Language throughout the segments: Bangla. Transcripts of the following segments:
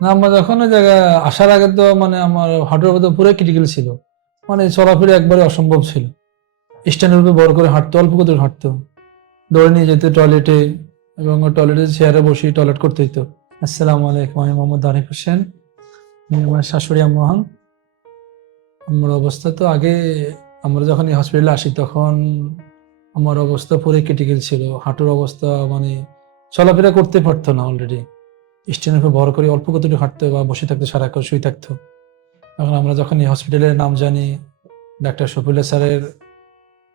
না, আমরা যখন ওই জায়গায় আসার আগে তো মানে আমার হাঁটুর অবস্থা পুরো ক্রিটিক্যাল ছিল। মানে চলাফেরা একবারে অসম্ভব ছিল। স্ট্যান্ডের উপরে বড় করে হাঁটতো, অল্প করে হাঁটতো। দৌড়ে নিয়ে যেতে টয়লেটে এবং টয়লেটে চেয়ারে বসে টয়লেট করতে হইতো। আসসালামু আলাইকুম, আমি মোহাম্মদ আরিফ হোসেন। আমি আমার শাশুড়ি, আম্মা আমার অবস্থা তো আগে, আমরা যখন এই হসপিটালে আসি তখন আমার অবস্থা পুরো ক্রিটিক্যাল ছিল। হাঁটুর অবস্থা মানে চলাফেরা করতে পারতো না অলরেডি স্ট্যান্ডের উপর ভর করে অল্প কতটুকু হাঁটতো বা বসে থাকতো, সারাক্ষণ শুয়ে থাকতো। এখন আমরা যখন এই হসপিটালের নাম জানি, ডাক্তার শফিউল্লাহ স্যারের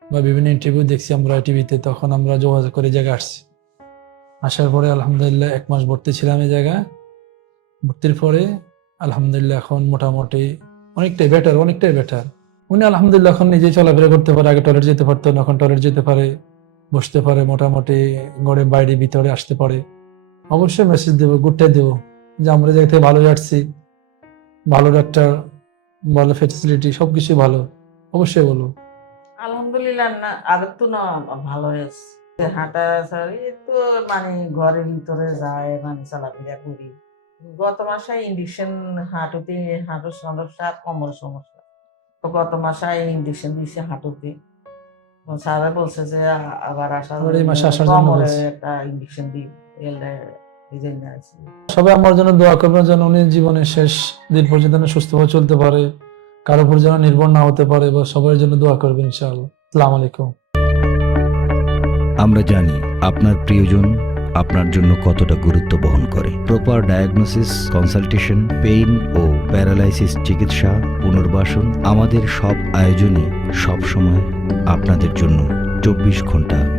বা বিভিন্ন ইন্টারভিউ দেখছি আমরা টিভিতে তখন আমরা যোগাযোগ করে জায়গায় আসছি। আসার পরে আলহামদুলিল্লাহ এক মাস ভর্তি ছিলাম এই জায়গায়। ভর্তির পরে আলহামদুলিল্লাহ এখন মোটামুটি অনেকটাই বেটার অনেকটাই বেটার উনি আলহামদুলিল্লাহ এখন নিজেই চলাফেরা করতে পারে, আগে টয়লেট যেতে পারতো এখন টয়লেট যেতে পারে, বসতে পারে, মোটামুটি ঘরে বাইরে, ভিতরে আসতে পারে। অবশ্যই মেসেজ দেবো গুডটাই দেবো যে আমরা জায়গা থেকে ভালো যাচ্ছি ভালো ডাক্তার ভালো ফেসিলিটি সবকিছু ভালো অবশ্যই বলব। আলহামদুলিল্লাহ না তো না ভালো হয়েছে। হাঁটা সারি তো মানে ঘরের ভিতরে যায় মানে চলাফেরা করি। গত মাসে ইঞ্জেকশন হাঁটুতে হাঁটুর সমস্যা কোমর সমস্যা। তো গত মাসে ইঞ্জেকশন দিয়েছে হাঁটুতে। স্যারা বলছে যে আবার জন্য কোমরে একটা ইঞ্জেকশন দিই এই জন্য আছি। সবাই আমার জন্য দোয়া করবেন যেন উনি জীবনের শেষ দিন পর্যন্ত যেন সুস্থভাবে চলতে পারে কারও উপর যেন নির্ভর না হতে পারে বা সবার জন্য দোয়া করবেন ইনশাআল্লাহ। আসসালামু আলাইকুম। আমরা জানি আপনার প্রিয়জন আপনার জন্য কতটা গুরুত্ব বহন করে। প্রপার ডায়াগনোসিস কনসালটেশন পেইন ও প্যারালাইসিস চিকিৎসা পুনর্বাসন আমাদের সব আয়োজনই সব সময় আপনাদের জন্য চব্বিশ ঘণ্টা